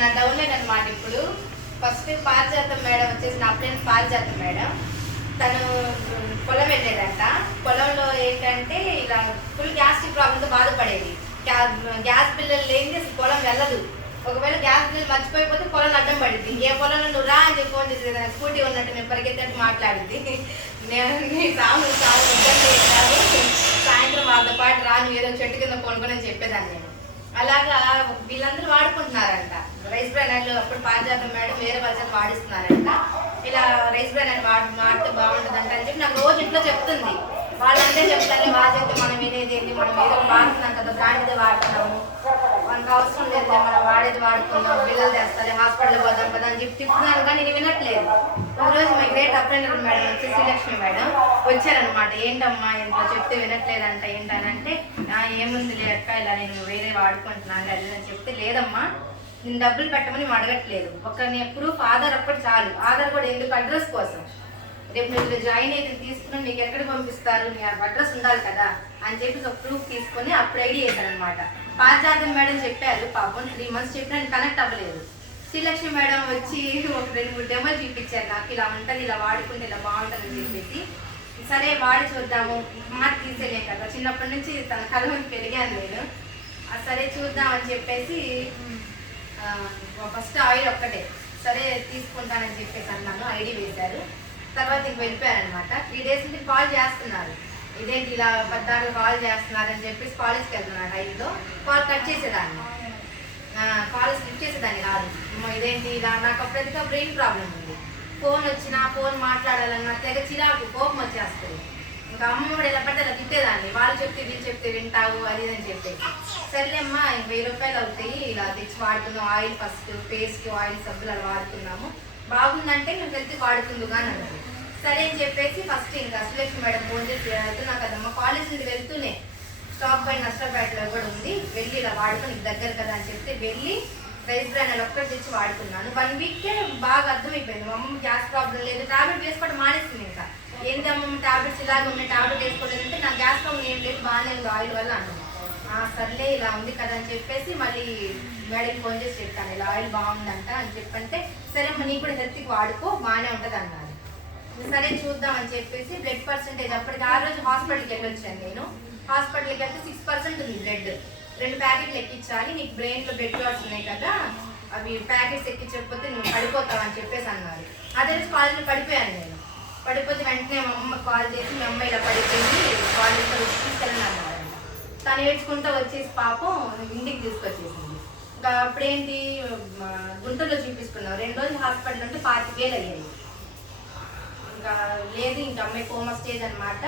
నా డౌన్లైన్ అనమాట. ఇప్పుడు ఫస్ట్ పారిజాతం మేడం వచ్చేసి నా ఫ్రెండ్ పారిజాతం మేడం, తను పొలం వెళ్ళేదంట. పొలంలో ఏంటంటే ఇలా ఫుల్ గ్యాస్ట్రిక్ ప్రాబ్లంతో బాధపడేది. గ్యాస్ బిల్లులు లేని అసలు పొలం వెళ్ళదు. ఒకవేళ గ్యాస్ బిల్లు మర్చిపోయిపోతే పొలం అడ్డం పడింది. ఏ పొలంలో నువ్వు రా అని ఫోన్ చేసేది. స్కూటీ ఉన్నట్టు నేను పరిగెత్తట్టు మాట్లాడింది. నేను సాయంత్రం వాళ్ళతో పాటు రాను ఏదో చెట్టు కింద కొనుక్కొని చెప్పేదాన్ని నేను. అలాగా వీళ్ళందరూ వాడుకుంటున్నారంట రైస్ బ్రాండ్. అప్పుడు పారిజాతం మేడం వేరే వాళ్ళ వాడిస్తున్నారంట. ఇలా రైస్ బ్రాండ్ వాడితే బాగుంటుందంట అని చెప్పి నాకు రోజు ఇంట్లో చెప్తుంది. వాళ్ళంటే చెప్తాను, వాళ్ళ చెప్తే మనం వినేది ఏంటి, మనం ఏదో వాడుతున్నాం కదా, బ్రాండ్దే వాడుతున్నాము, మనకు అవసరం లేదు, మనం వాడేది వాడుతున్నాం, బిల్లలు తెస్తారు, హాస్పిటల్ పోదాం కదా అని చెప్పి తిప్పుతున్నాను. కానీ నేను వినట్లేదు. ఒకరోజు మా గ్రేట్ అప్రెండర్ మేడం వచ్చి శ్రీలక్ష్మి మేడం వచ్చారనమాట. ఏంటమ్మా ఇంట్లో చెప్తే వినట్లేదంట ఏంటనంటే, ఏముంది లేక ఇలా నేను వేరే వాడుకుంటున్నాను అది అని చెప్తే, లేదమ్మా నేను డబ్బులు పెట్టమని అడగట్లేదు, నేను ప్రూఫ్ ఆధార్ ఒక్కటి చాలు. ఆధార్ కూడా ఎందుకు, అడ్రస్ కోసం. రేపు మీరు జాయిన్ అయితే తీసుకుని మీకు ఎక్కడికి పంపిస్తారు, మీ అడ్రస్ ఉండాలి కదా అని చెప్పి ఒక ప్రూఫ్ తీసుకొని అప్పుడు ఐడి వేశారనమాట. పారిజాతం మేడం చెప్పారు, పాపం 3 months చెప్పినా నేను కనెక్ట్ అవ్వలేదు. శ్రీలక్ష్మి మేడం వచ్చి ఒక 2-3 డెమోలు చూపించారు నాకు, ఇలా ఉంటుంది, ఇలా వాడుకుంటే ఇలా బాగుంటుంది అని చెప్పేసి. సరే వాడి చూద్దాము, మాట తీసేలే కదా, చిన్నప్పటి నుంచి తన కళ్ళ పెరిగాను నేను. సరే చూద్దాం అని చెప్పేసి ఫస్ట్ ఆయిల్ ఒక్కటే సరే తీసుకుంటానని చెప్పేసి అన్నాను. ఐడి వేశారు. తర్వాత ఇంక వెళ్ళిపోయారనమాట. 3 days నుంచి కాల్ చేస్తున్నారు, ఇదేంటి ఇలా 16 కాల్ చేస్తున్నారు అని చెప్పేసి. కాలేజ్కి వెళ్తున్నాను. 5లో కాల్ కట్ చేసేదాన్ని, కాల్ స్లిప్ చేసేదాన్ని కాదు. ఇదేంటి ఇలా, నాకు అప్పుడైతే బ్రెయిన్ ప్రాబ్లం ఉంది. ఫోన్ వచ్చినా ఫోన్ మాట్లాడాలన్నా తెగ చిరాకు, కోపం వచ్చేస్తుంది. ఇంకా అమ్మ కూడా ఇలా పడితే అలా తిట్టేదాన్ని, వాళ్ళు చెప్తే వీళ్ళు చెప్తే వింటావు అది అని చెప్పేసి. సర్లేమ్మా 1000 రూపాయలు అవుతాయి, ఇలా తెచ్చి వాడుతున్నాం. ఆయిల్ ఫస్ట్ పేస్ట్, ఆయిల్ సబ్బులు అలా వాడుతున్నాము, బాగుందంటే మేము హెల్త్ వాడుతుందు కానీ అన్నది. సరే అని చెప్పేసి ఫస్ట్ ఇంకా శ్రీలక్ష్మి మేడం ఫోన్ చేసి, వెళ్తున్నా కదమ్మా కాలేజ్ నుండి వెళ్తూనే స్టాప్ బై నష్టపేటలో కూడా ఉంది, వెళ్ళి ఇలా వాడుకొని దగ్గర కదా అని చెప్తే వెళ్ళి రైస్ బ్రాండ్ ఒక్కటి తెచ్చి వాడుకున్నాను. 1 weekకే బాగా అర్థమైపోయింది. మా అమ్మ గ్యాస్ ప్రాబ్లం లేదు, టాబ్లెట్ వేసుకోవడం మానేస్తుంది. ఇంకా ఏంటి అమ్మ టాబ్లెట్స్ ఇలాగ ఉన్నాయి, టాబ్లెట్ వేసుకోలేదంటే నాకు గ్యాస్ ప్రాబ్లం ఏం లేదు, బాగానే ఉంది ఆయిల్ వల్ల అన్నాను. సర్లే ఇలా ఉంది కదా అని చెప్పేసి మళ్ళీ మేడం ఫోన్ చేసి చెప్పాను, ఇలా ఆయిల్ బాగుందంట అని చెప్పంటే, సరే అమ్మ నీకు కూడా హెల్త్కి వాడుకో బాగానే ఉంటుంది అన్నారు. సరే చూద్దాం అని చెప్పేసి బ్లడ్ పర్సెంటేజ్ అప్పటికి ఆ రోజు హాస్పిటల్కి వెళ్ళొచ్చాను నేను. హాస్పిటల్కి వెళ్తే 6% ఉంది బ్లడ్. 2 ప్యాకెట్లు ఎక్కించాలి, నీకు బ్రెయిన్లో బ్లడ్ క్లాట్స్ ఉన్నాయి కదా, అవి ప్యాకెట్స్ ఎక్కించకపోతే నువ్వు పడిపోతావు అని చెప్పేసి అన్నారు. అదే రోజు కాలేజీలో పడిపోయాను నేను. పడిపోతే వెంటనే మా అమ్మ కాల్ చేసి, మీ అమ్మ ఇలా పడిపోయింది కాలేజీలో వచ్చి తీసుకెళ్ళని అన్నారు. తను ఏడ్చుకుంటూ వచ్చేసి పాపం ఇంటికి తీసుకొచ్చేసింది. ఇంకా అప్పుడేంటి గుంటూరులో చూపించుకున్నాం. 2 రోజులు హాస్పిటల్ అంటే 25,000 అయ్యాయి. ఇంకా లేదు, ఇంకా అమ్మాయి కోమా స్టేజ్ అనమాట.